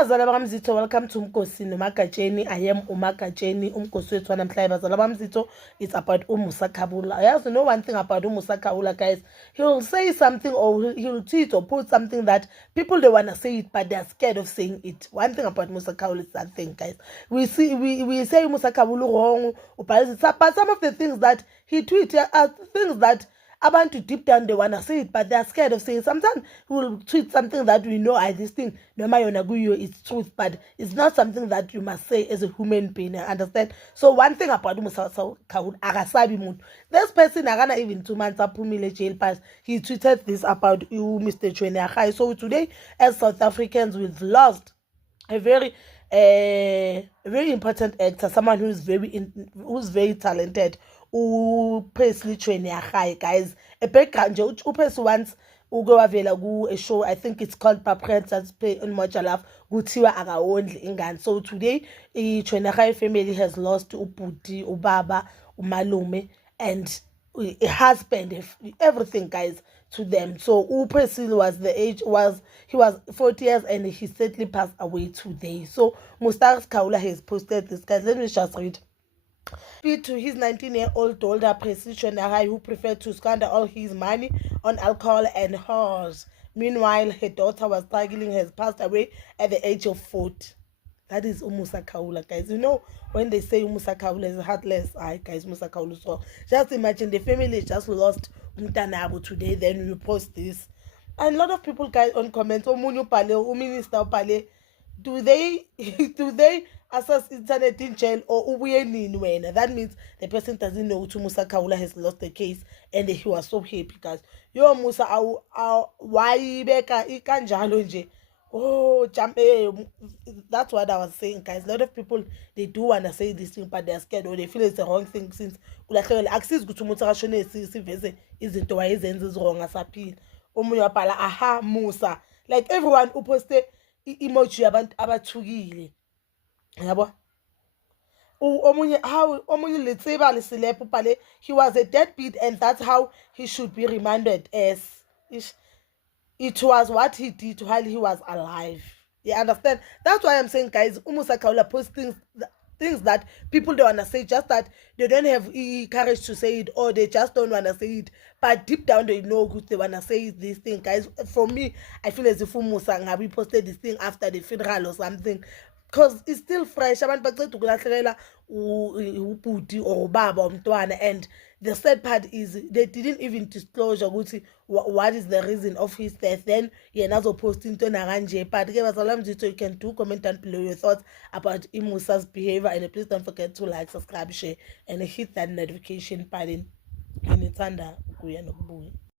Bazala bakaMzitho, welcome to Umkosi noMagatsheni. I am uMagatsheni, umkosi wethu namhlanje. Bazala bakaMzitho, it's about Umusa Khabula. I also know one thing about Umusa Khabula, guys. He'll say something or he'll tweet or post something that people, they want to say it, but they're scared of saying it. One thing about Musa Khabula is that thing, guys. We say Musa Khabula wrong, but some of the things that he tweeted are things that abantu deep down they wanna say it, but they're scared of saying. Sometimes we'll tweet something that we know this thing, no matter it's truth, but it's not something that you must say as a human being. I understand. So one thing about Musa Khabula, akasabi muntu. This person agana even 2 months apumile jail pass. He tweeted this about you, Mr. Chweneyagae. So today, as South Africans, we've lost a very important actor, someone who's very talented. UPercy Chweneyagae, guys. A background nje uPercy once ukowavela ku a show, I think it's called Paparazzi Play on Moja Love, kuthiwa akawondli ingane. So today Chweneyagae family has lost ubhuti, ubaba, umalume, and a husband, everything, guys, to them. So uPercy he was 40 years and he sadly passed away today. So Musa Khabula has posted this, guys. Let me just read. Speak to his 19-year-old daughter, Percy Chweneyagae, who preferred to squander all his money on alcohol and whores. Meanwhile, her daughter was struggling, has passed away at the age of 40. That is Umusa Khabula, guys. You know, when they say Umusa Khabula is heartless, guys, Musa Khabula. So just imagine the family just lost Umtanabo today, then we post this. And a lot of people, guys, on comments, Omunyu Pale, Minister Pale, do they access internet in jail or when? That means the person doesn't know Musa Khabula has lost the case and he was so happy, because yo Musa why beka ikanjalo nje. Oh, that's what I was saying, guys. A lot of people, they do want to say this thing, but they're scared or they feel it's the wrong thing, since access to motivation izinto wayezenza wrong asaphila. Omunye wabhala aha Musa, like everyone who posted emoji abantu abathukile. Yabo. Omunye letseba leselep pale, he was a deadbeat and that's how he should be reminded, as it was what he did while he was alive. You understand? That's why I'm saying, guys, Umusa Khabula posts things that people don't want to say, just that they don't have courage to say it, or they just don't want to say it, but deep down they know good, they want to say this thing, guys. For me, I feel as if Umusa Khabula posted this thing after the funeral or something, because it's still fresh. Abantu baceda ukulahlekelwa ubhuti or ubaba umntwana, and the sad part is they didn't even disclose what is the reason of his death. Then yena azopost into nakanje. But ke bazala mzitho, you can do comment down below your thoughts about Musa's behavior, and please don't forget to like, subscribe, share, and hit that notification button. Ngithanda ukuya nokubuya.